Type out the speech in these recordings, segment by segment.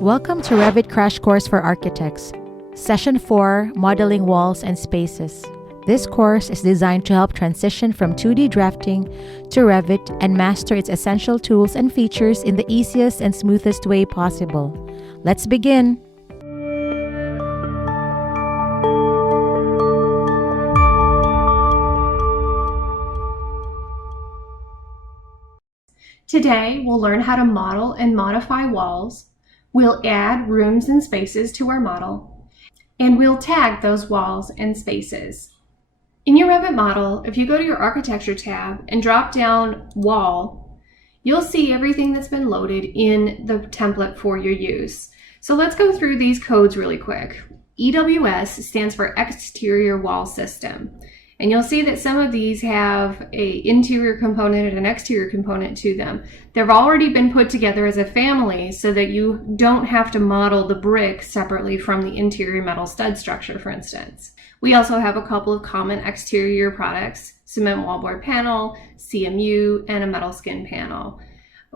Welcome to Revit Crash Course for Architects, Session 4, Modeling Walls and Spaces. This course is designed to help transition from 2D drafting to Revit and master its essential tools and features in the easiest and smoothest way possible. Let's begin! Today, we'll learn how to model and modify walls. We'll add rooms and spaces to our model, and we'll tag those walls and spaces. In your Revit model, if you go to your Architecture tab and drop down Wall, you'll see everything that's been loaded in the template for your use. So let's go through these codes really quick. EWS stands for Exterior Wall System. And you'll see that some of these have an interior component and an exterior component to them. They've already been put together as a family so that you don't have to model the brick separately from the interior metal stud structure, for instance. We also have a couple of common exterior products: cement wallboard panel, CMU, and a metal skin panel.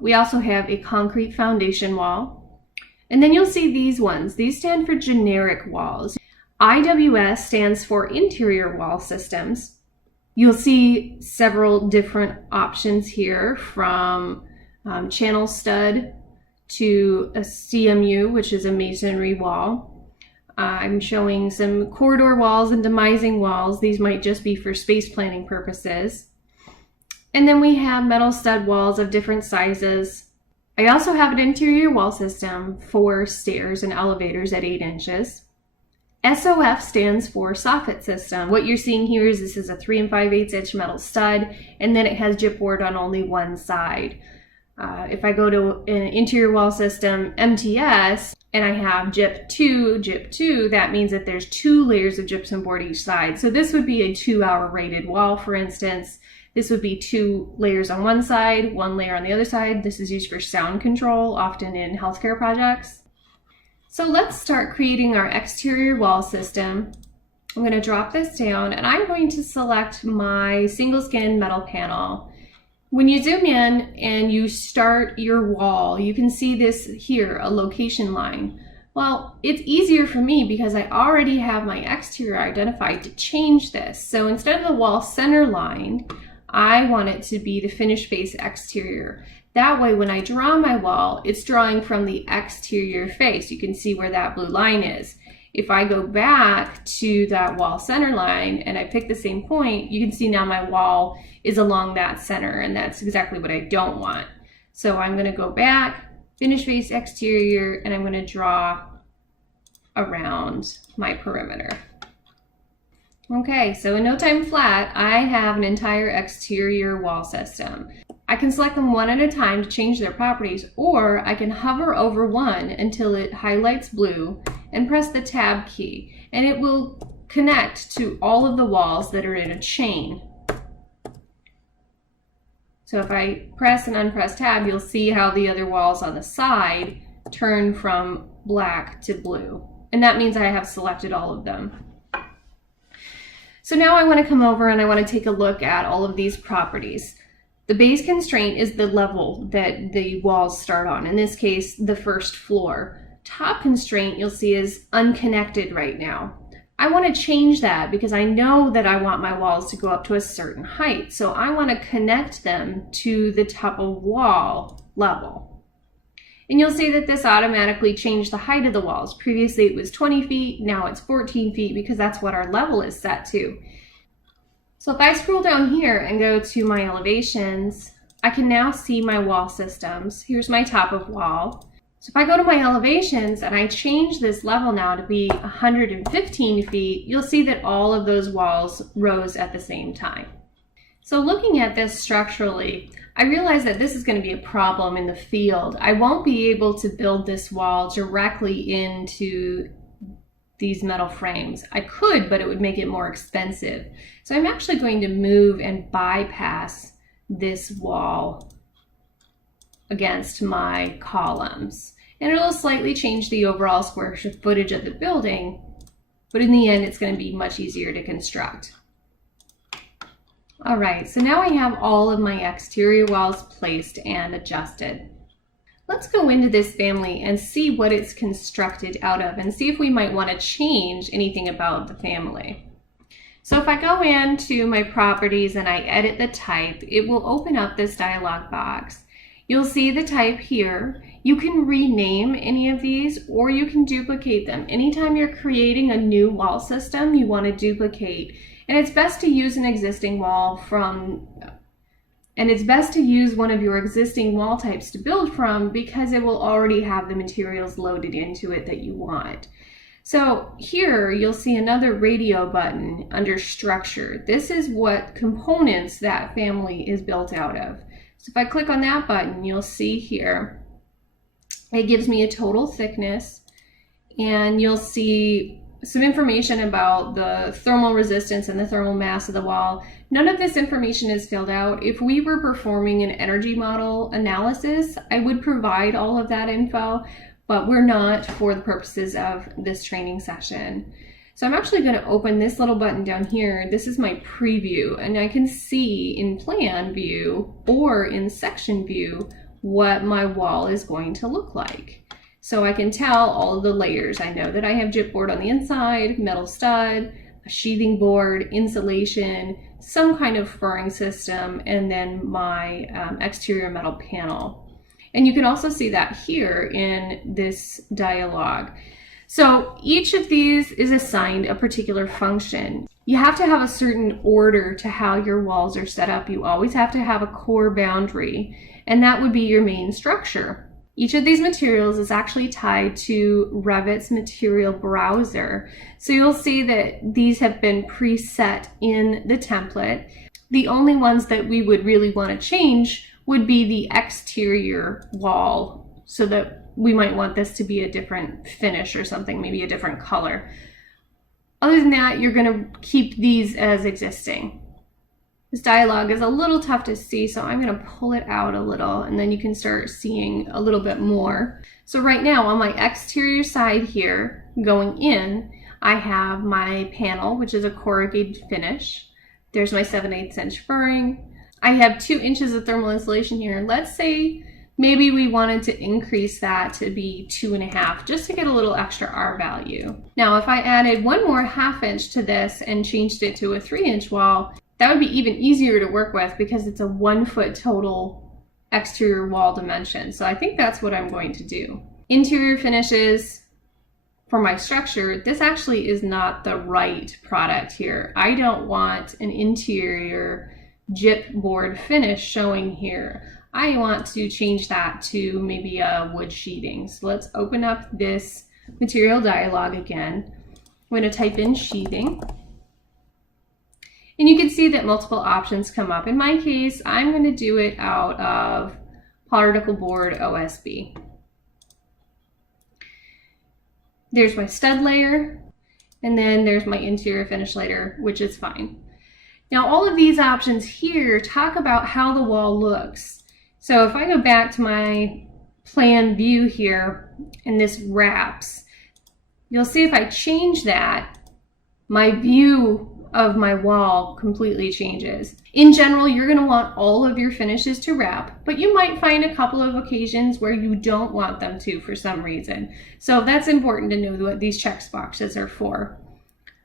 We also have a concrete foundation wall. And then you'll see these ones. These stand for generic walls. IWS stands for Interior Wall Systems. You'll see several different options here, from channel stud to a CMU, which is a masonry wall. I'm showing some corridor walls and demising walls. These might just be for space planning purposes. And then we have metal stud walls of different sizes. I also have an interior wall system for stairs and elevators at 8 inches. SOF stands for soffit system. What you're seeing here is this is a 3 5/8 inch metal stud, and then it has gypboard on only one side. If I go to an interior wall system MTS and I have gyp 2, that means that there's 2 layers of gypsum board each side. So this would be a 2-hour rated wall, for instance. This would be 2 layers on one side, 1 layer on the other side. This is used for sound control, often in healthcare projects. So let's start creating our exterior wall system. I'm going to drop this down and I'm going to select my single skin metal panel. When you zoom in and you start your wall, you can see this here, a location line. Well, it's easier for me because I already have my exterior identified to change this. So instead of the wall center line, I want it to be the finished face exterior. That way, when I draw my wall, it's drawing from the exterior face. You can see where that blue line is. If I go back to that wall center line and I pick the same point, you can see now my wall is along that center, and that's exactly what I don't want. So I'm going to go back, finish face exterior, and I'm going to draw around my perimeter. Okay, so in no time flat, I have an entire exterior wall system. I can select them one at a time to change their properties, or I can hover over one until it highlights blue and press the tab key, and it will connect to all of the walls that are in a chain. So if I press and unpress tab, you'll see how the other walls on the side turn from black to blue, and that means I have selected all of them. So now I want to come over and I want to take a look at all of these properties. The base constraint is the level that the walls start on, in this case, the first floor. Top constraint, you'll see, is unconnected right now. I want to change that because I know that I want my walls to go up to a certain height. So I want to connect them to the top of wall level. And you'll see that this automatically changed the height of the walls. Previously it was 20 feet, now it's 14 feet because that's what our level is set to. So if I scroll down here and go to my elevations, I can now see my wall systems. Here's my top of wall. So if I go to my elevations and I change this level now to be 115 feet, you'll see that all of those walls rose at the same time. So looking at this structurally, I realize that this is going to be a problem in the field. I won't be able to build this wall directly into these metal frames. I could, but it would make it more expensive. So I'm actually going to move and bypass this wall against my columns. And it'll slightly change the overall square footage of the building, but in the end, it's going to be much easier to construct. All right, so now I have all of my exterior walls placed and adjusted. Let's go into this family and see what it's constructed out of and see if we might want to change anything about the family. So if I go into my properties and I edit the type, it will open up this dialog box. You'll see the type here. You can rename any of these or you can duplicate them. Anytime you're creating a new wall system, you want to duplicate. And it's best to use an existing wall it's best to use one of your existing wall types to build from because it will already have the materials loaded into it that you want. So here you'll see another radio button under structure. This is what components that family is built out of. So if I click on that button, you'll see here, it gives me a total thickness, and you'll see some information about the thermal resistance and the thermal mass of the wall. None of this information is filled out. If we were performing an energy model analysis, I would provide all of that info, but we're not for the purposes of this training session. So I'm actually going to open this little button down here. This is my preview, and I can see in plan view or in section view what my wall is going to look like. So I can tell all of the layers. I know that I have gypboard on the inside, metal stud, a sheathing board, insulation, some kind of furring system, and then my exterior metal panel. And you can also see that here in this dialog. So each of these is assigned a particular function. You have to have a certain order to how your walls are set up. You always have to have a core boundary, and that would be your main structure. Each of these materials is actually tied to Revit's material browser. So you'll see that these have been preset in the template. The only ones that we would really want to change would be the exterior wall, so that we might want this to be a different finish or something, maybe a different color. Other than that, you're going to keep these as existing. This dialog is a little tough to see, so I'm going to pull it out a little, and then you can start seeing a little bit more. So right now on my exterior side here, going in, I have my panel, which is a corrugated finish. There's my 7/8 inch furring. I have 2 inches of thermal insulation here. Let's say maybe we wanted to increase that to be 2.5, just to get a little extra R value. Now, if I added 1 more 1/2 inch to this and changed it to a 3-inch wall, that would be even easier to work with because it's a 1 foot total exterior wall dimension. So I think that's what I'm going to do. Interior finishes for my structure, this actually is not the right product here. I don't want an interior gypboard finish showing here. I want to change that to maybe a wood sheathing. So let's open up this material dialog again. I'm going to type in sheathing. And you can see that multiple options come up. In my case, I'm going to do it out of polyarticle board OSB. There's my stud layer, and then there's my interior finish layer, which is fine. Now, all of these options here talk about how the wall looks. So if I go back to my plan view here, and this wraps, you'll see if I change that, my view of my wall completely changes. In general, you're going to want all of your finishes to wrap, but you might find a couple of occasions where you don't want them to for some reason. So that's important to know what these check boxes are for.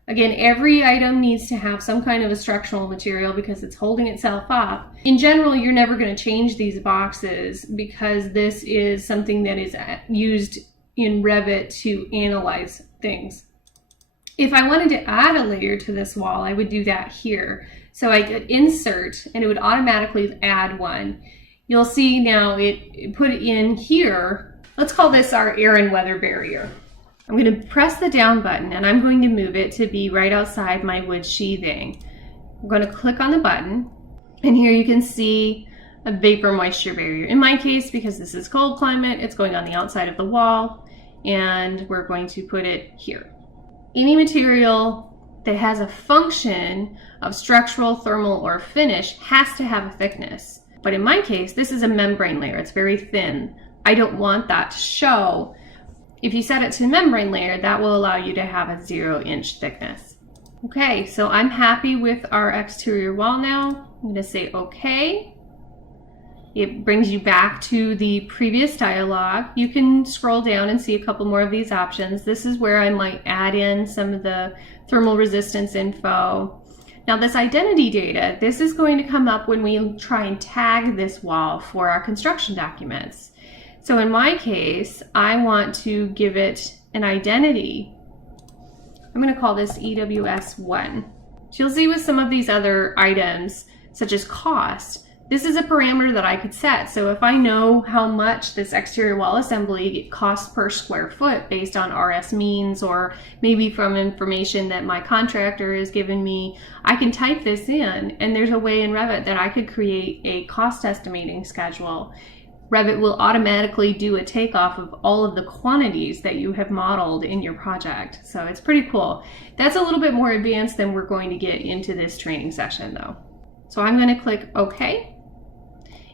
Again, every item needs to have some kind of a structural material because it's holding itself up. In general, you're never going to change these boxes because this is something that is used in Revit to analyze things. If I wanted to add a layer to this wall, I would do that here. So I could insert and it would automatically add one. You'll see now it put it in here. Let's call this our air and weather barrier. I'm going to press the down button and I'm going to move it to be right outside my wood sheathing. I'm going to click on the button, and here you can see a vapor moisture barrier. In my case, because this is cold climate, it's going on the outside of the wall, and we're going to put it here. Any material that has a function of structural, thermal, or finish has to have a thickness. But in my case, this is a membrane layer. It's very thin. I don't want that to show. If you set it to membrane layer, that will allow you to have a 0-inch thickness. Okay, so I'm happy with our exterior wall now. I'm going to say okay. It brings you back to the previous dialog. You can scroll down and see a couple more of these options. This is where I might add in some of the thermal resistance info. Now this identity data, this is going to come up when we try and tag this wall for our construction documents. So in my case, I want to give it an identity. I'm going to call this EWS1. So you'll see with some of these other items, such as cost, this is a parameter that I could set. So if I know how much this exterior wall assembly costs per square foot based on RS means, or maybe from information that my contractor has given me, I can type this in, and there's a way in Revit that I could create a cost estimating schedule. Revit will automatically do a takeoff of all of the quantities that you have modeled in your project. So it's pretty cool. That's a little bit more advanced than we're going to get into this training session though. So I'm going to click OK.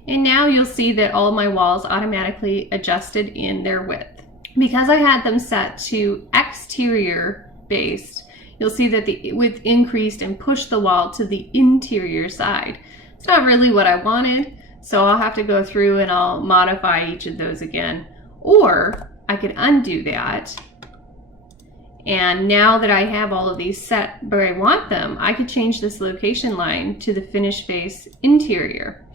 And now you'll see that all of my walls automatically adjusted in their width. Because I had them set to exterior based, you'll see that the width increased and pushed the wall to the interior side. It's not really what I wanted. So I'll have to go through and I'll modify each of those again. Or I could undo that. And now that I have all of these set where I want them, I could change this location line to the finish face interior.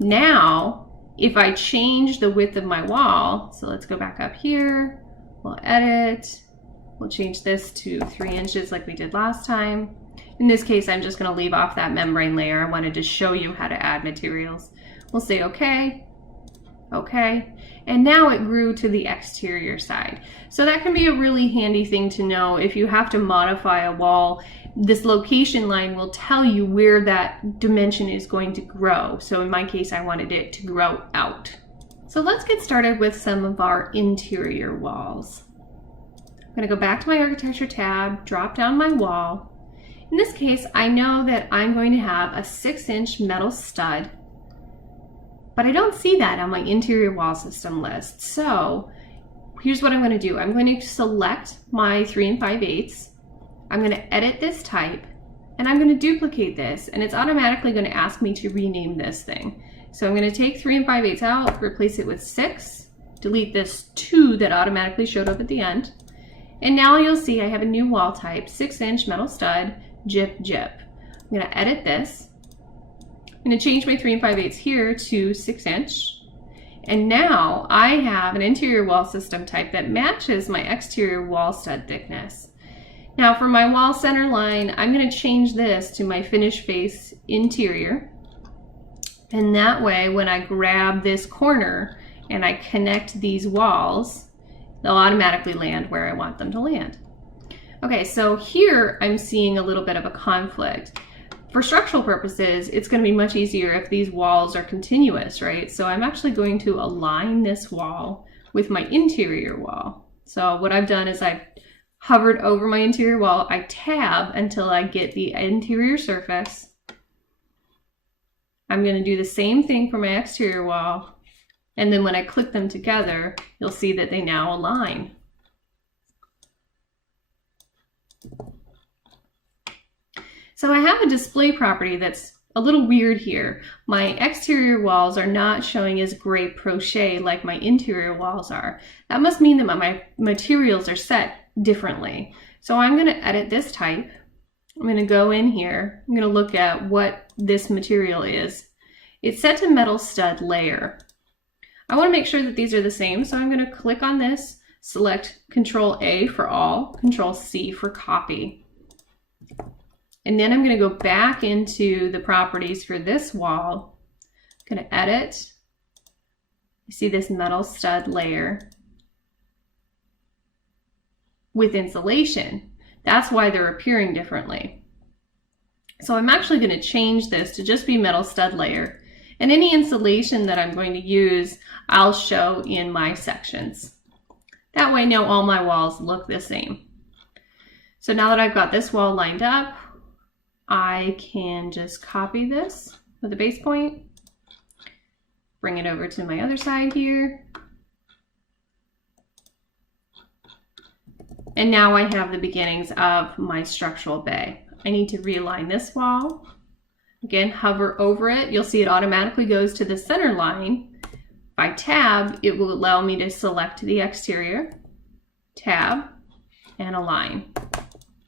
Now, if I change the width of my wall, so let's go back up here, we'll edit, we'll change this to 3 inches like we did last time. In this case, I'm just going to leave off that membrane layer. I wanted to show you how to add materials. We'll say OK, OK, and now it grew to the exterior side. So that can be a really handy thing to know if you have to modify a wall. This location line will tell you where that dimension is going to grow. So in my case, I wanted it to grow out. So let's get started with some of our interior walls. I'm going to go back to my architecture tab, drop down my wall. In this case, I know that I'm going to have a 6-inch metal stud, but I don't see that on my interior wall system list. So here's what I'm going to do. I'm going to select my 3 5/8. I'm going to edit this type, and I'm going to duplicate this, and it's automatically going to ask me to rename this thing. So I'm going to take 3 5/8 out, replace it with 6, delete this 2 that automatically showed up at the end, and now you'll see I have a new wall type, 6-inch metal stud, jip jip. I'm going to edit this. I'm going to change my 3 5/8 here to 6-inch. And now I have an interior wall system type that matches my exterior wall stud thickness. Now for my wall center line, I'm going to change this to my finish face interior. And that way, when I grab this corner and I connect these walls, they'll automatically land where I want them to land. Okay, so here I'm seeing a little bit of a conflict. For structural purposes, it's going to be much easier if these walls are continuous, right? So I'm actually going to align this wall with my interior wall. So what I've done is I've hovered over my interior wall, I tab until I get the interior surface. I'm going to do the same thing for my exterior wall, and then when I click them together, you'll see that they now align. So I have a display property that's a little weird here. My exterior walls are not showing as gray crochet like my interior walls are. That must mean that my materials are set differently. So I'm going to edit this type. I'm going to go in here. I'm going to look at what this material is. It's set to metal stud layer. I want to make sure that these are the same, so I'm going to click on this, select Control A for all, Control C for copy. And then I'm going to go back into the properties for this wall. I'm going to edit. You see this metal stud layer with insulation. That's why they're appearing differently. So I'm actually going to change this to just be metal stud layer. And any insulation that I'm going to use, I'll show in my sections. That way now all my walls look the same. So now that I've got this wall lined up, I can just copy this with a base point, bring it over to my other side here, and now I have the beginnings of my structural bay. I need to realign this wall. Again, hover over it. You'll see it automatically goes to the center line. If I tab, it will allow me to select the exterior, tab, and align.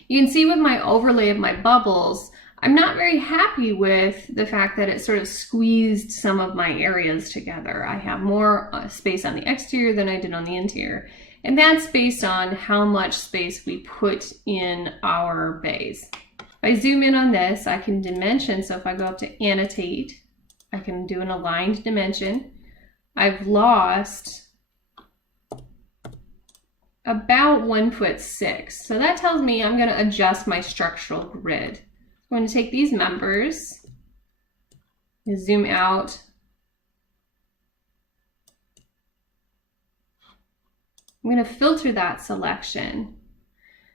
You can see with my overlay of my bubbles, I'm not very happy with the fact that it sort of squeezed some of my areas together. I have more space on the exterior than I did on the interior. And that's based on how much space we put in our bays. If I zoom in on this, I can dimension. So if I go up to annotate, I can do an aligned dimension. I've lost about 1'6". So that tells me I'm going to adjust my structural grid. I'm going to take these members and zoom out. I'm going to filter that selection.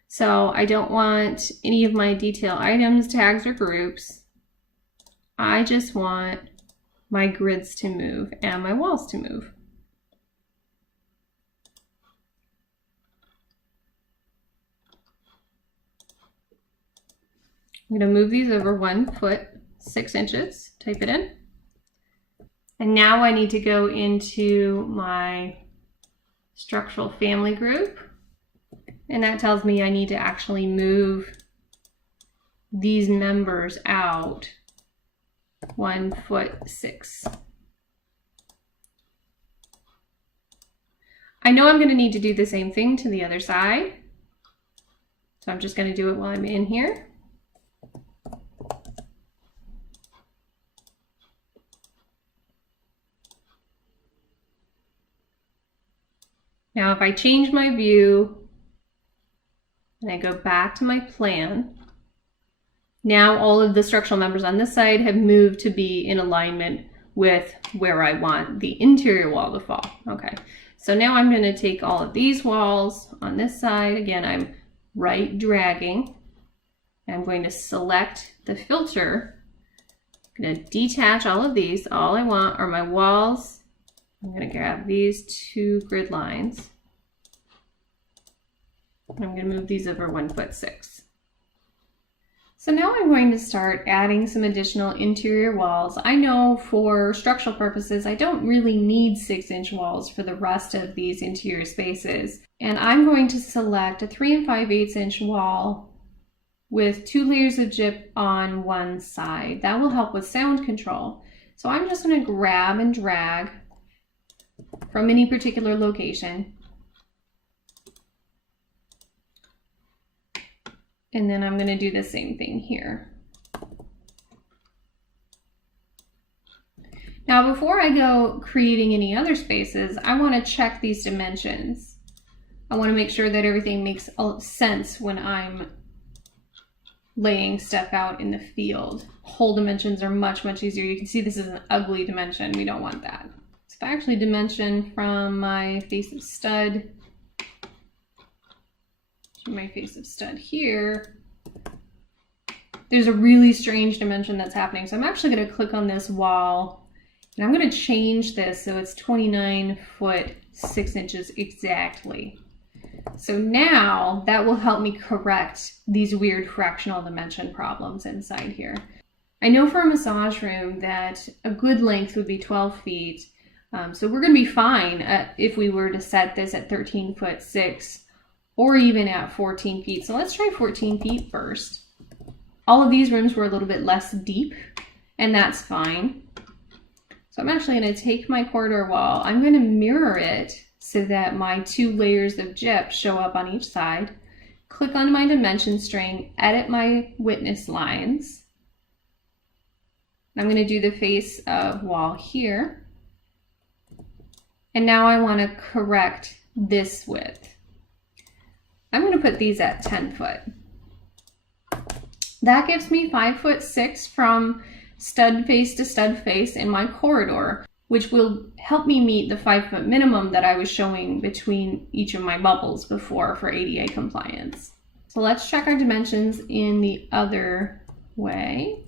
So I don't want any of my detail items, tags, or groups. I just want my grids to move and my walls to move. I'm going to move these over 1'6". Type it in. And now I need to go into my structural family group. And that tells me I need to actually move these members out 1'6". I know I'm going to need to do the same thing to the other side. So I'm just going to do it while I'm in here. Now, if I change my view and I go back to my plan, now all of the structural members on this side have moved to be in alignment with where I want the interior wall to fall. Okay, so now I'm going to take all of these walls on this side. Again, I'm right dragging. I'm going to select the filter. I'm going to detach all of these. All I want are my walls. I'm going to grab these 2 grid lines. I'm going to move these over 1'6". So now I'm going to start adding some additional interior walls. I know for structural purposes, I don't really need 6" walls for the rest of these interior spaces. And I'm going to select a 3 5/8" wall with 2 layers of gyp on one side. That will help with sound control. So I'm just going to grab and drag from any particular location. And then I'm going to do the same thing here. Now, before I go creating any other spaces, I want to check these dimensions. I want to make sure that everything makes sense when I'm laying stuff out in the field. Whole dimensions are much, much easier. You can see this is an ugly dimension. We don't want that. So if I actually dimension from my face of stud to my face of stud here, there's a really strange dimension that's happening. So I'm actually going to click on this wall and I'm going to change this so it's 29'6" exactly. So now that will help me correct these weird fractional dimension problems inside here. I know for a massage room that a good length would be 12 feet. So we're going to be fine if we were to set this at 13'6" or even at 14 feet. So let's try 14 feet first. All of these rooms were a little bit less deep, and that's fine. So I'm actually going to take my corridor wall. I'm going to mirror it so that my 2 layers of gyp show up on each side. Click on my dimension string, edit my witness lines. I'm going to do the face of wall here. And now I want to correct this width. I'm going to put these at 10 foot. That gives me 5'6" from stud face to stud face in my corridor, which will help me meet the 5 foot minimum that I was showing between each of my bubbles before for ADA compliance. So let's check our dimensions in the other way.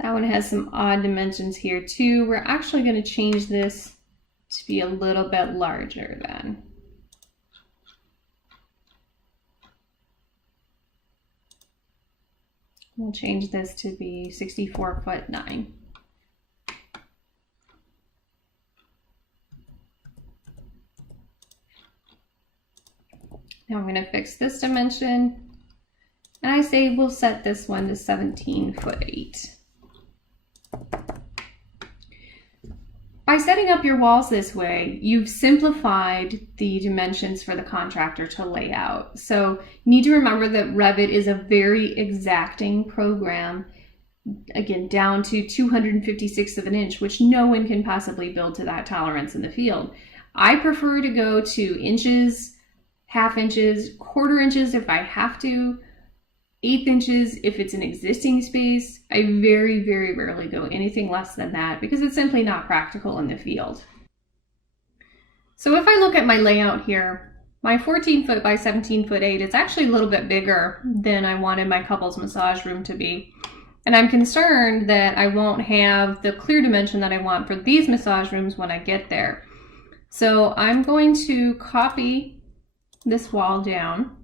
That one has some odd dimensions here too. We're actually going to change this to be a little bit larger then. We'll change this to be 64'9". Now I'm going to fix this dimension, and I say we'll set this one to 17'8". By setting up your walls this way, you've simplified the dimensions for the contractor to lay out. So you need to remember that Revit is a very exacting program, again, down to 256 of an inch, which no one can possibly build to that tolerance in the field. I prefer to go to inches, half inches, quarter inches if I have to, 1/8 inches if it's an existing space. I very, very rarely go anything less than that because it's simply not practical in the field. So if I look at my layout here, my 14 foot by 17'8", it's actually a little bit bigger than I wanted my couples massage room to be. And I'm concerned that I won't have the clear dimension that I want for these massage rooms when I get there. So I'm going to copy this wall down.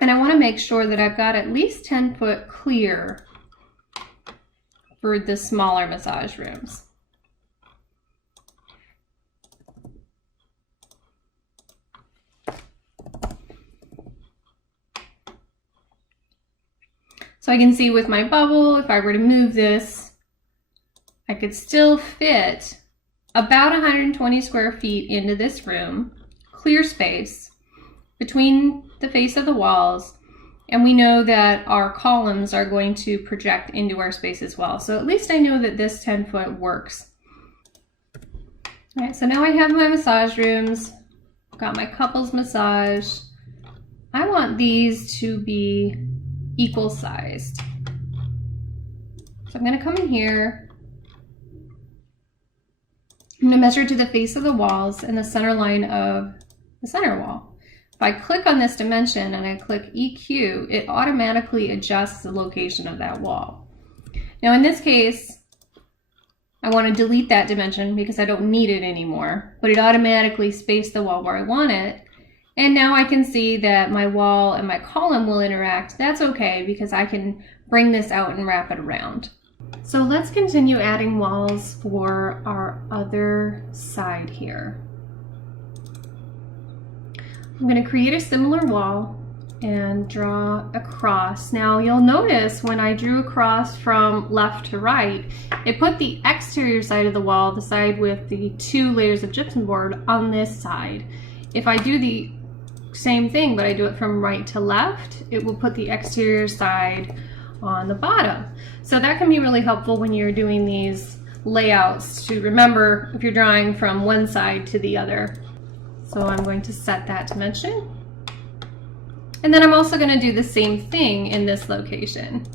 And I want to make sure that I've got at least 10 foot clear for the smaller massage rooms. So I can see with my bubble, if I were to move this, I could still fit about 120 square feet into this room, clear space between the face of the walls, and we know that our columns are going to project into our space as well. So at least I know that this 10 foot works. All right, so now I have my massage rooms, got my couples massage. I want these to be equal sized. So I'm going to come in here. I'm going to measure to the face of the walls and the center line of the center wall. If I click on this dimension and I click EQ, it automatically adjusts the location of that wall. Now in this case, I want to delete that dimension because I don't need it anymore, but it automatically spaced the wall where I want it. And now I can see that my wall and my column will interact. That's okay because I can bring this out and wrap it around. So let's continue adding walls for our other side here. I'm going to create a similar wall and draw across. Now you'll notice when I drew across from left to right, it put the exterior side of the wall, the side with the 2 layers of gypsum board, on this side. If I do the same thing, but I do it from right to left, it will put the exterior side on the bottom. So that can be really helpful when you're doing these layouts to remember if you're drawing from one side to the other. So I'm going to set that dimension. And then I'm also going to do the same thing in this location.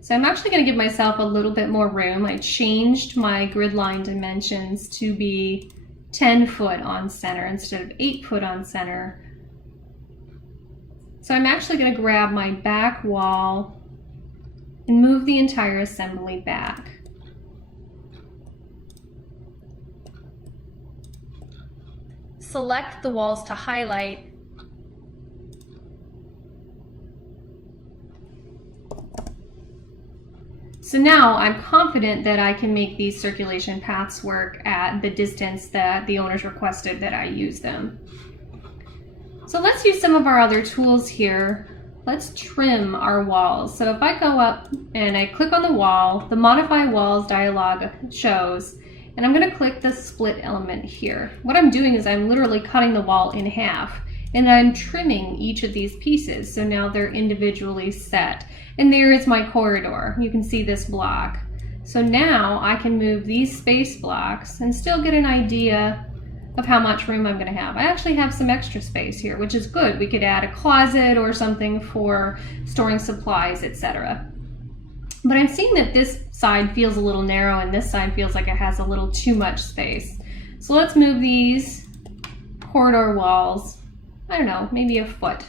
So I'm actually going to give myself a little bit more room. I changed my grid line dimensions to be 10 foot on center instead of 8 foot on center. So I'm actually going to grab my back wall and move the entire assembly back. Select the walls to highlight. So now I'm confident that I can make these circulation paths work at the distance that the owners requested that I use them. So let's use some of our other tools here. Let's trim our walls. So if I go up and I click on the wall, the Modify Walls dialog shows, and I'm going to click the split element here. What I'm doing is I'm literally cutting the wall in half, and I'm trimming each of these pieces. So now they're individually set. And there is my corridor. You can see this block. So now I can move these space blocks and still get an idea of how much room I'm going to have. I actually have some extra space here, which is good. We could add a closet or something for storing supplies, etc. But I'm seeing that this side feels a little narrow and this side feels like it has a little too much space. So let's move these corridor walls, I don't know, maybe a foot.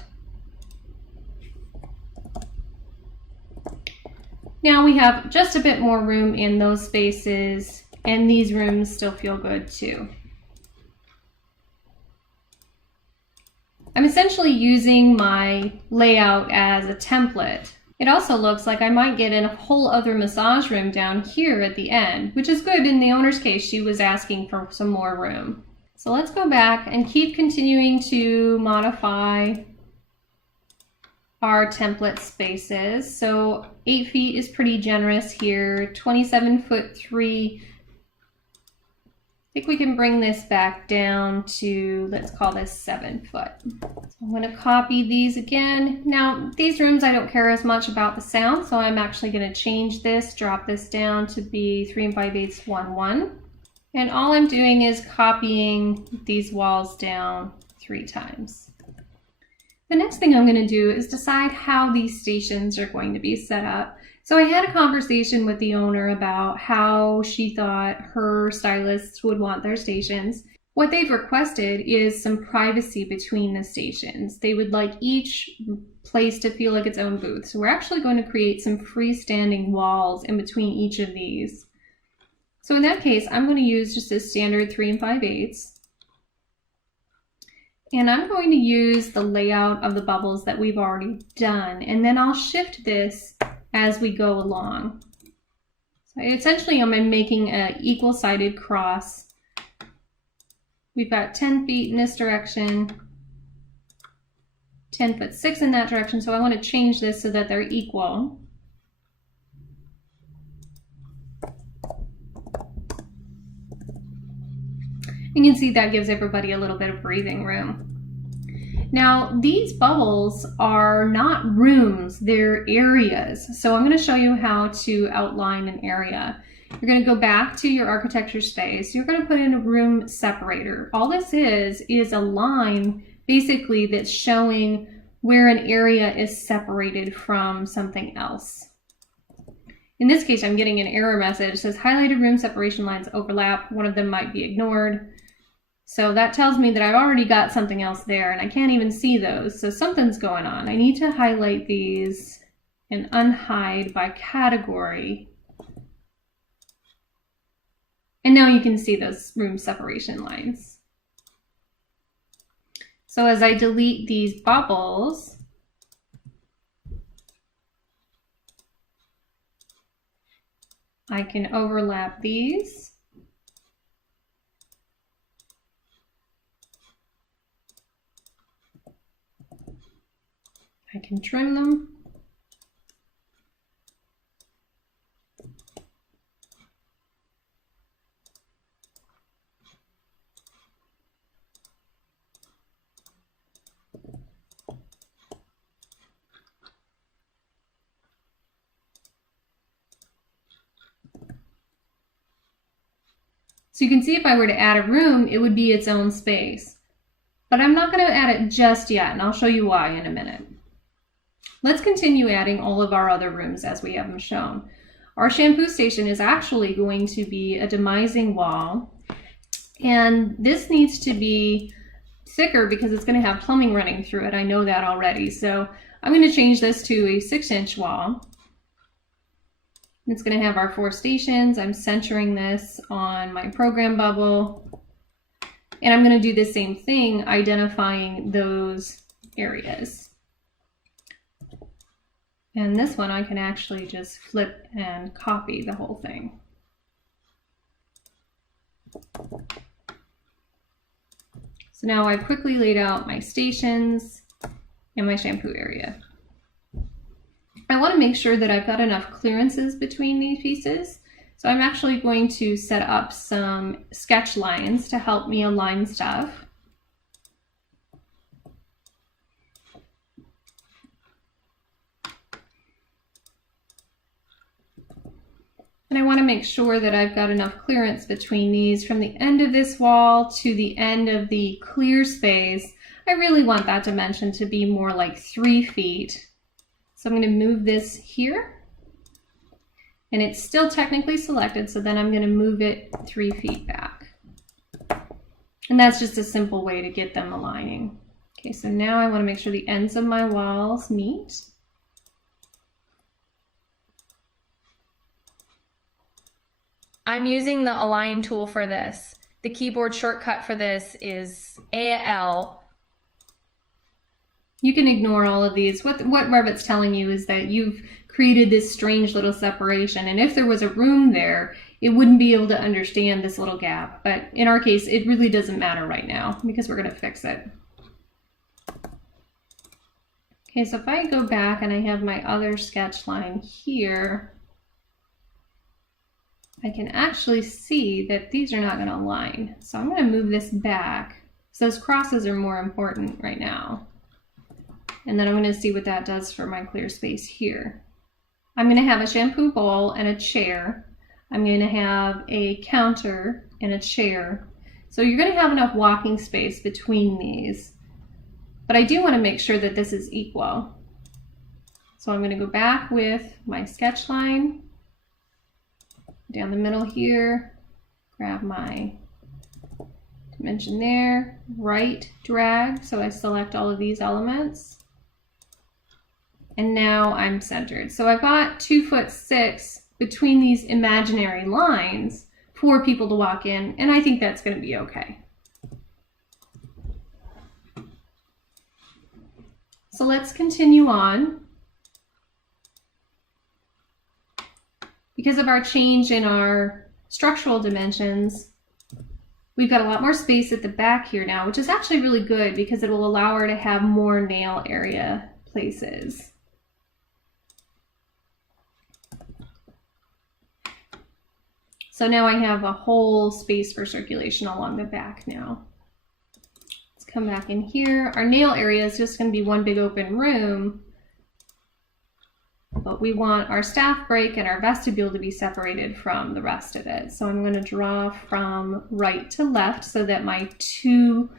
Now we have just a bit more room in those spaces And these rooms still feel good too. I'm essentially using my layout as a template. It also looks like I might get in a whole other massage room down here at the end, which is good. In the owner's case, she was asking for some more room. So let's go back and keep continuing to modify our template spaces. So 8 feet is pretty generous here. 27'3". I think we can bring this back down to, let's call this 7 foot. So I'm going to copy these again. Now these rooms I don't care as much about the sound, so I'm actually going to change this, drop this down to be 3 5/8 1 1. And all I'm doing is copying these walls down 3 times. The next thing I'm going to do is decide how these stations are going to be set up. So I had a conversation with the owner about how she thought her stylists would want their stations. What they've requested is some privacy between the stations. They would like each place to feel like its own booth. So we're actually going to create some freestanding walls in between each of these. So in that case, I'm going to use just a standard 3 5/8. And I'm going to use the layout of the bubbles that we've already done, and then I'll shift this as we go along. So essentially I'm making an equal-sided cross. We've got 10 feet in this direction, 10'6" in that direction, so I want to change this so that they're equal. You can see that gives everybody a little bit of breathing room. Now, these bubbles are not rooms, they're areas. So I'm going to show you how to outline an area. You're going to go back to your architecture space. You're going to put in a room separator. All this is a line basically that's showing where an area is separated from something else. In this case, I'm getting an error message. It says highlighted room separation lines overlap. One of them might be ignored. So that tells me that I've already got something else there and I can't even see those. So something's going on. I need to highlight these and unhide by category. And now you can see those room separation lines. So as I delete these bubbles, I can overlap these. I can trim them. So you can see if I were to add a room, it would be its own space. But I'm not going to add it just yet, and I'll show you why in a minute. Let's continue adding all of our other rooms as we have them shown. Our shampoo station is actually going to be a demising wall, and this needs to be thicker because it's going to have plumbing running through it. I know that already, so I'm going to change this to a 6-inch wall. It's going to have our 4 stations. I'm centering this on my program bubble, and I'm going to do the same thing, identifying those areas. And this one I can actually just flip and copy the whole thing. So now I've quickly laid out my stations and my shampoo area. I want to make sure that I've got enough clearances between these pieces. So I'm actually going to set up some sketch lines to help me align stuff. And I want to make sure that I've got enough clearance between these from the end of this wall to the end of the clear space. I really want that dimension to be more like 3 feet. So I'm going to move this here. And it's still technically selected, so then I'm going to move it 3 feet back. And that's just a simple way to get them aligning. Okay, so now I want to make sure the ends of my walls meet. I'm using the Align tool for this. The keyboard shortcut for this is AL. You can ignore all of these. What Revit's telling you is that you've created this strange little separation, and if there was a room there, it wouldn't be able to understand this little gap. But in our case, it really doesn't matter right now because we're going to fix it. Okay, so if I go back and I have my other sketch line here, I can actually see that these are not going to align. So I'm going to move this back. So those crosses are more important right now. And then I'm going to see what that does for my clear space here. I'm going to have a shampoo bowl and a chair. I'm going to have a counter and a chair. So you're going to have enough walking space between these. But I do want to make sure that this is equal. So I'm going to go back with my sketch line down the middle here, grab my dimension there, right drag, so I select all of these elements. And now I'm centered. So I've got 2'6" between these imaginary lines for people to walk in, and I think that's going to be okay. So let's continue on. Because of our change in our structural dimensions, we've got a lot more space at the back here now, which is actually really good because it will allow her to have more nail area places. So now I have a whole space for circulation along the back now. Let's come back in here. Our nail area is just going to be one big open room, but we want our staff break and our vestibule to be separated from the rest of it. So I'm going to draw from right to left so that my 2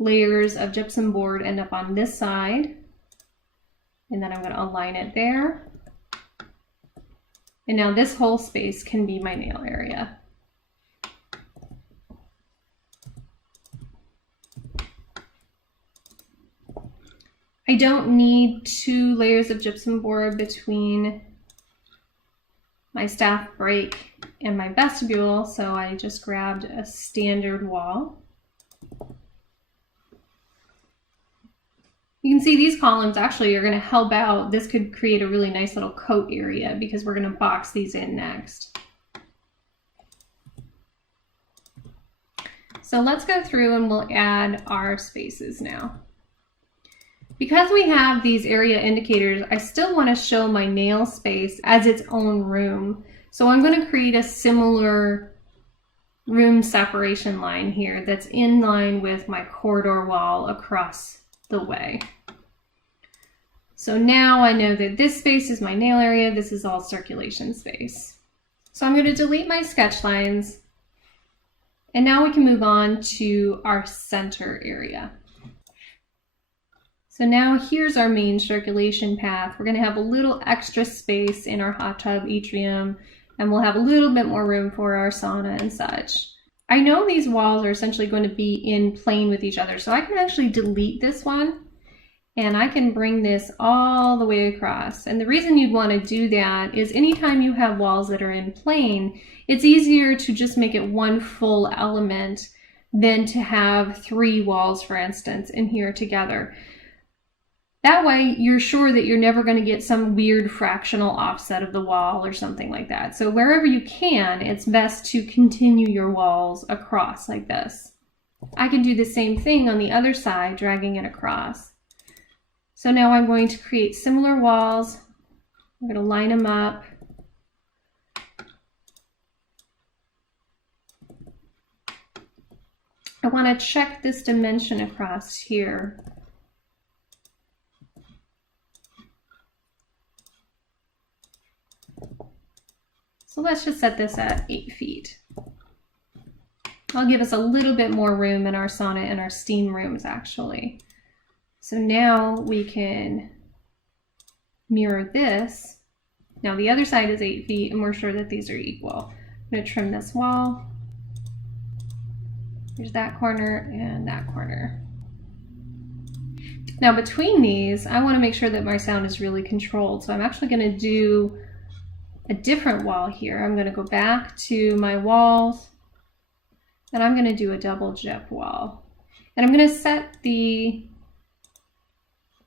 layers of gypsum board end up on this side. And then I'm going to align it there. And now this whole space can be my nail area. I don't need 2 layers of gypsum board between my staff break and my vestibule, so I just grabbed a standard wall. You can see these columns actually are going to help out. This could create a really nice little coat area because we're going to box these in next. So let's go through and we'll add our spaces now. Because we have these area indicators, I still want to show my nail space as its own room. So I'm going to create a similar room separation line here that's in line with my corridor wall across the way. So now I know that this space is my nail area, this is all circulation space. So I'm going to delete my sketch lines, and now we can move on to our center area. So now here's our main circulation path. We're going to have a little extra space in our hot tub atrium, and we'll have a little bit more room for our sauna and such. I know these walls are essentially going to be in plane with each other, so I can actually delete this one and I can bring this all the way across. And the reason you'd want to do that is anytime you have walls that are in plane, it's easier to just make it one full element than to have 3 walls, for instance, in here together. That way, you're sure that you're never going to get some weird fractional offset of the wall or something like that. So wherever you can, it's best to continue your walls across like this. I can do the same thing on the other side, dragging it across. So now I'm going to create similar walls. I'm going to line them up. I want to check this dimension across here. So let's just set this at 8 feet. I'll give us a little bit more room in our sauna and our steam rooms actually. So now we can mirror this. Now the other side is 8 feet and we're sure that these are equal. I'm going to trim this wall. Here's that corner and that corner. Now between these, I want to make sure that my sound is really controlled. So I'm actually going to do a different wall here. I'm going to go back to my walls and I'm going to do a double gyp wall. And I'm going to set the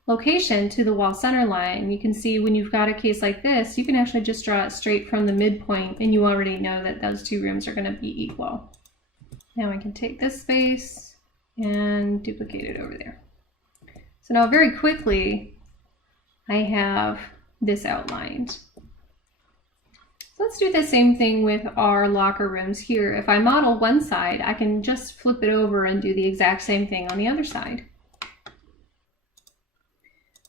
location to the wall center line. You can see when you've got a case like this, you can actually just draw it straight from the midpoint and you already know that those two rooms are going to be equal. Now I can take this space and duplicate it over there. So now very quickly, I have this outlined. So let's do the same thing with our locker rooms here. If I model one side, I can just flip it over and do the exact same thing on the other side.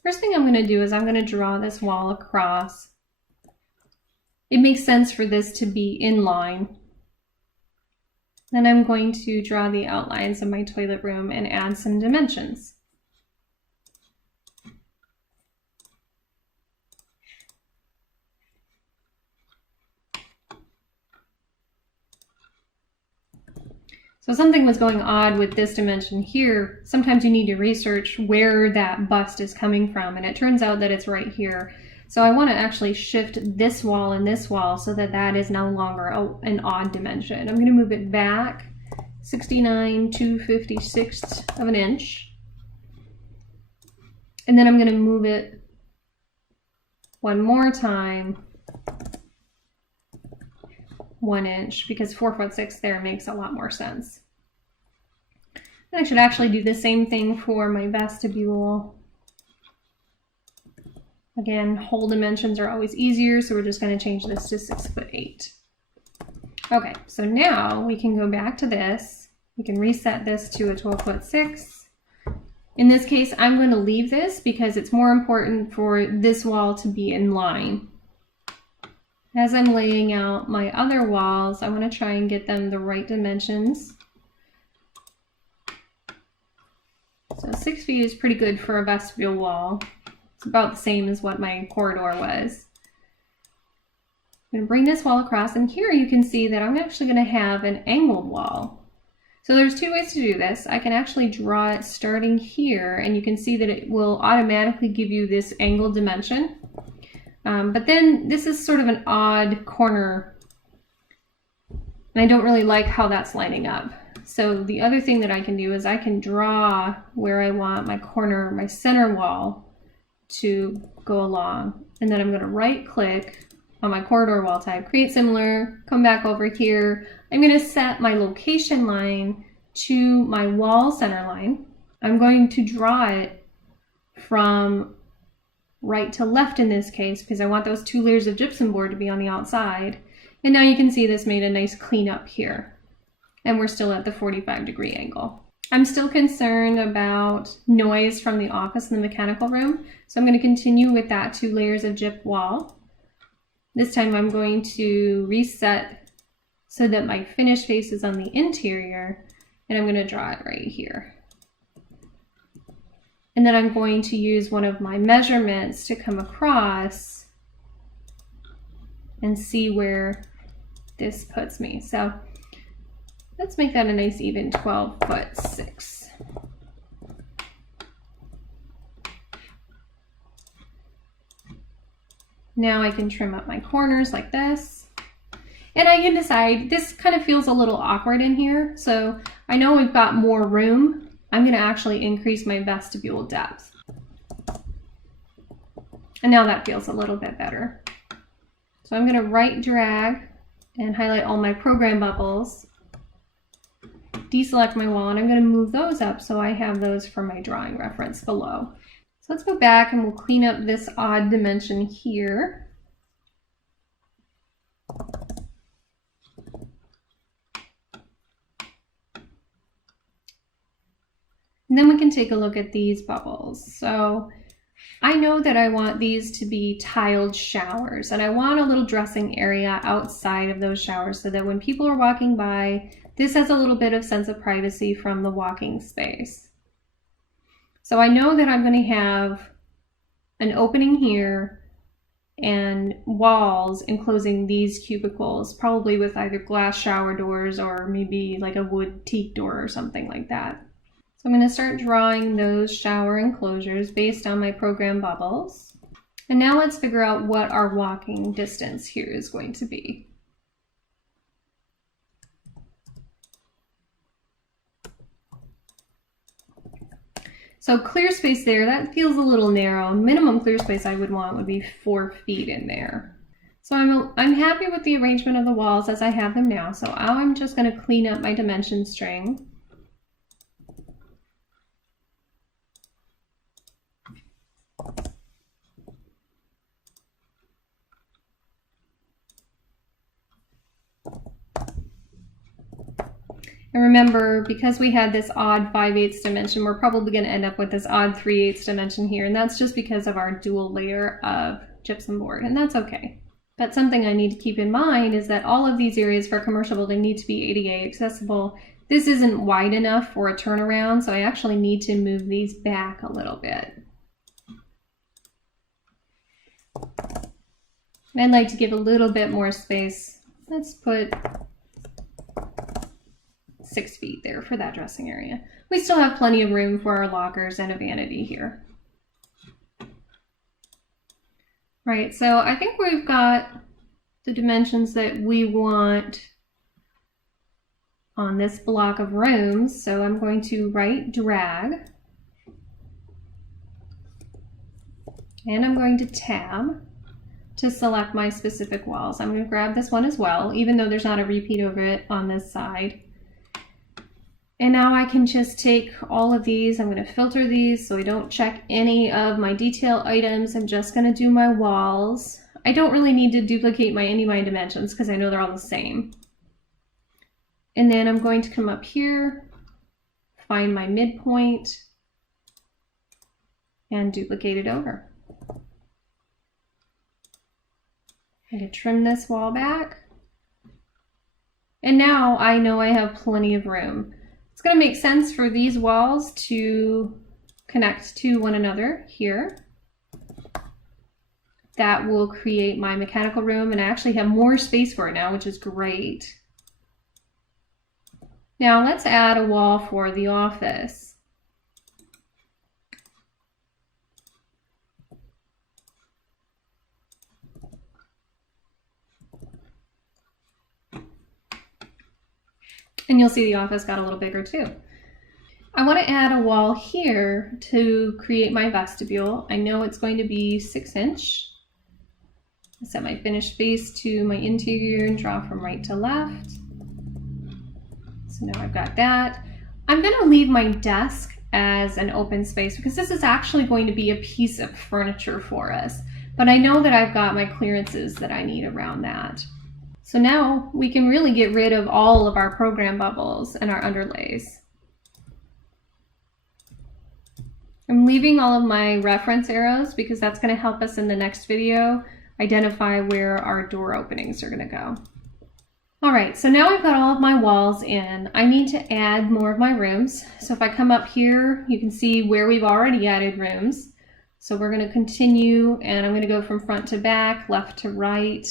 First thing I'm going to do is I'm going to draw this wall across. It makes sense for this to be in line. Then I'm going to draw the outlines of my toilet room and add some dimensions. So something was going odd with this dimension here. Sometimes you need to research where that bust is coming from, and it turns out that it's right here. So I want to actually shift this wall and this wall so that that is no longer an odd dimension. I'm going to move it back 69 2/56 of an inch. And then I'm going to move it one more time 1 inch, because 4'6" there makes a lot more sense. And I should actually do the same thing for my vestibule. Again, whole dimensions are always easier, so we're just going to change this to 6'8". Okay, so now we can go back to this. We can reset this to a 12'6". In this case, I'm going to leave this because it's more important for this wall to be in line. As I'm laying out my other walls, I want to try and get them the right dimensions. So 6 feet is pretty good for a vestibule wall. It's about the same as what my corridor was. I'm going to bring this wall across, and here you can see that I'm actually going to have an angled wall. So there's two ways to do this. I can actually draw it starting here, and you can see that it will automatically give you this angled dimension. But then this is sort of an odd corner, and I don't really like how that's lining up. So the other thing that I can do is I can draw where I want my corner, my center wall to go along. And then I'm going to right click on my corridor wall type, create similar, come back over here. I'm going to set my location line to my wall center line. I'm going to draw it from right to left in this case, because I want those 2 layers of gypsum board to be on the outside. And now you can see this made a nice cleanup here. And we're still at the 45-degree angle. I'm still concerned about noise from the office and the mechanical room, so I'm going to continue with that 2 layers of gyp wall. This time I'm going to reset so that my finish face is on the interior, and I'm going to draw it right here. And then I'm going to use one of my measurements to come across and see where this puts me. So let's make that a nice even 12'6". Now I can trim up my corners like this. And I can decide, this kind of feels a little awkward in here, so I know we've got more room. I'm going to actually increase my vestibule depth. And now that feels a little bit better. So I'm going to right drag and highlight all my program bubbles, deselect my wall, and I'm going to move those up so I have those for my drawing reference below. So let's go back and we'll clean up this odd dimension here. And then we can take a look at these bubbles. So I know that I want these to be tiled showers, and I want a little dressing area outside of those showers so that when people are walking by, this has a little bit of sense of privacy from the walking space. So I know that I'm going to have an opening here and walls enclosing these cubicles, probably with either glass shower doors or maybe like a wood teak door or something like that. So I'm going to start drawing those shower enclosures based on my program bubbles. And now let's figure out what our walking distance here is going to be. So clear space there, that feels a little narrow. Minimum clear space I would want would be 4 feet in there. So I'm happy with the arrangement of the walls as I have them now. So now I'm just going to clean up my dimension string. And remember, because we had this odd 5/8 dimension, we're probably going to end up with this odd 3/8 dimension here. And that's just because of our dual layer of gypsum board, and that's okay. But something I need to keep in mind is that all of these areas for a commercial building need to be ADA accessible. This isn't wide enough for a turnaround, so I actually need to move these back a little bit. I'd like to give a little bit more space. Let's put 6 feet there for that dressing area. We still have plenty of room for our lockers and a vanity here. Right, so I think we've got the dimensions that we want on this block of rooms. So I'm going to right drag, and I'm going to tab to select my specific walls. I'm going to grab this one as well, even though there's not a repeat of it on this side. And now I can just take all of these, I'm going to filter these so I don't check any of my detail items. I'm just going to do my walls. I don't really need to duplicate any of my dimensions because I know they're all the same. And then I'm going to come up here, find my midpoint, and duplicate it over. I'm going to trim this wall back. And now I know I have plenty of room. It's going to make sense for these walls to connect to one another here. That will create my mechanical room, and I actually have more space for it now, which is great. Now let's add a wall for the office. And you'll see the office got a little bigger too. I want to add a wall here to create my vestibule. I know it's going to be 6 inch. I set my finished face to my interior and draw from right to left. So now I've got that. I'm going to leave my desk as an open space because this is actually going to be a piece of furniture for us. But I know that I've got my clearances that I need around that. So now we can really get rid of all of our program bubbles and our underlays. I'm leaving all of my reference arrows because that's going to help us in the next video identify where our door openings are going to go. All right, so now I've got all of my walls in. I need to add more of my rooms. So if I come up here, you can see where we've already added rooms. So we're going to continue, and I'm going to go from front to back, left to right.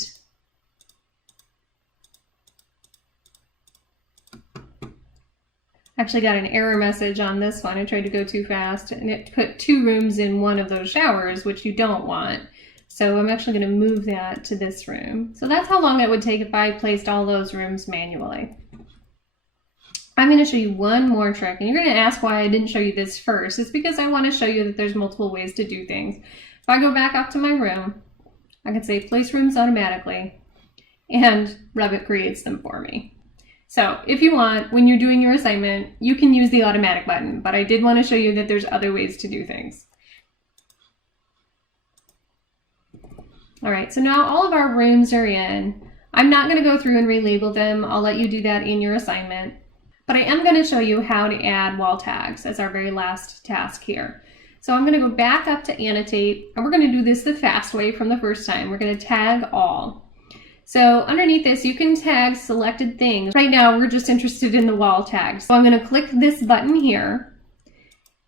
Actually got an error message on this one. I tried to go too fast, and it put 2 rooms in one of those showers, which you don't want. So I'm actually going to move that to this room. So that's how long it would take if I placed all those rooms manually. I'm going to show you one more trick, and you're going to ask why I didn't show you this first. It's because I want to show you that there's multiple ways to do things. If I go back up to my room, I can say place rooms automatically, and Revit creates them for me. So if you want, when you're doing your assignment, you can use the automatic button, but I did want to show you that there's other ways to do things. All right, so now all of our rooms are in. I'm not going to go through and relabel them. I'll let you do that in your assignment. But I am going to show you how to add wall tags as our very last task here. So I'm going to go back up to annotate, and we're going to do this the fast way from the first time. We're going to tag all. So underneath this, you can tag selected things. Right now, we're just interested in the wall tags. So I'm going to click this button here,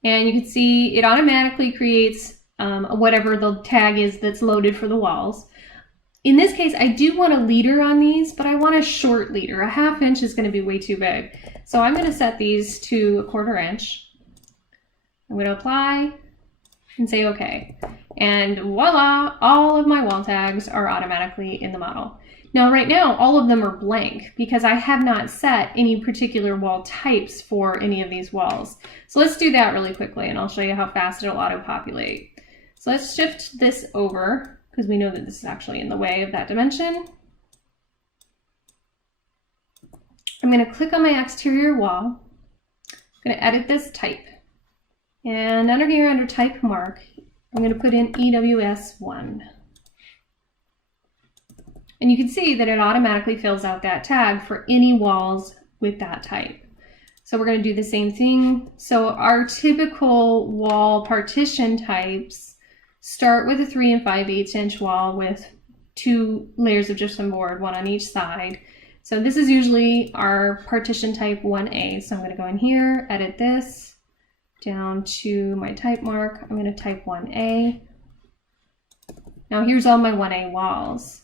and you can see it automatically creates whatever the tag is that's loaded for the walls. In this case, I do want a leader on these, but I want a short leader. A 1/2 inch is going to be way too big. So I'm going to set these to 1/4 inch. I'm going to apply and say OK. And voila, all of my wall tags are automatically in the model. Now right now, all of them are blank because I have not set any particular wall types for any of these walls. So let's do that really quickly and I'll show you how fast it'll auto-populate. So let's shift this over because we know that this is actually in the way of that dimension. I'm going to click on my exterior wall. I'm going to edit this type. And under here, under type mark, I'm going to put in EWS1. And you can see that it automatically fills out that tag for any walls with that type. So we're going to do the same thing. So our typical wall partition types start with a 3 5/8 inch wall with 2 layers of gypsum board, 1 on each side. So this is usually our partition type 1A. So I'm going to go in here, edit this down to my type mark. I'm going to type 1A. Now here's all my 1A walls.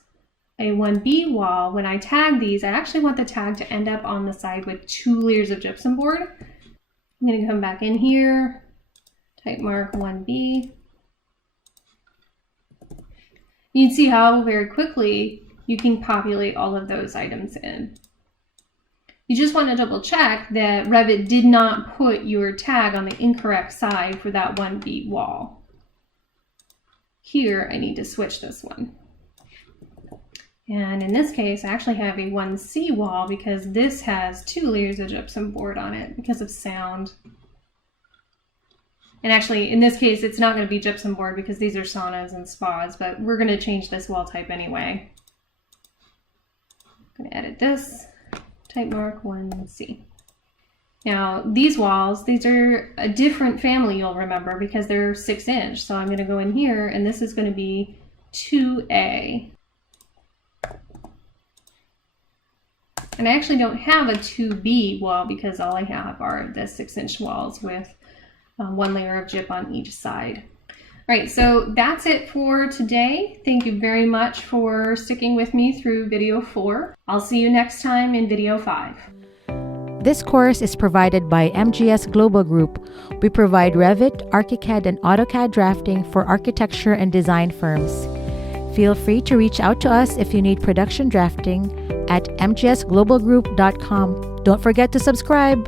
A 1B wall, when I tag these, I actually want the tag to end up on the side with 2 layers of gypsum board. I'm going to come back in here, type mark 1B. You can see how very quickly you can populate all of those items in. You just want to double check that Revit did not put your tag on the incorrect side for that 1B wall. Here, I need to switch this one. And in this case, I actually have a 1C wall because this has 2 layers of gypsum board on it because of sound. And actually, in this case, it's not going to be gypsum board because these are saunas and spas, but we're going to change this wall type anyway. I'm going to edit this, type mark 1C. Now, these walls, these are a different family, you'll remember, because they're 6 inch. So I'm going to go in here, and this is going to be 2A. And I actually don't have a 2B wall because all I have are the 6 inch walls with 1 layer of gyp on each side. All right, so that's it for today. Thank you very much for sticking with me through video 4. I'll see you next time in video 5. This course is provided by MGS Global Group. We provide Revit, ArchiCAD, and AutoCAD drafting for architecture and design firms. Feel free to reach out to us if you need production drafting at mgsglobalgroup.com. Don't forget to subscribe.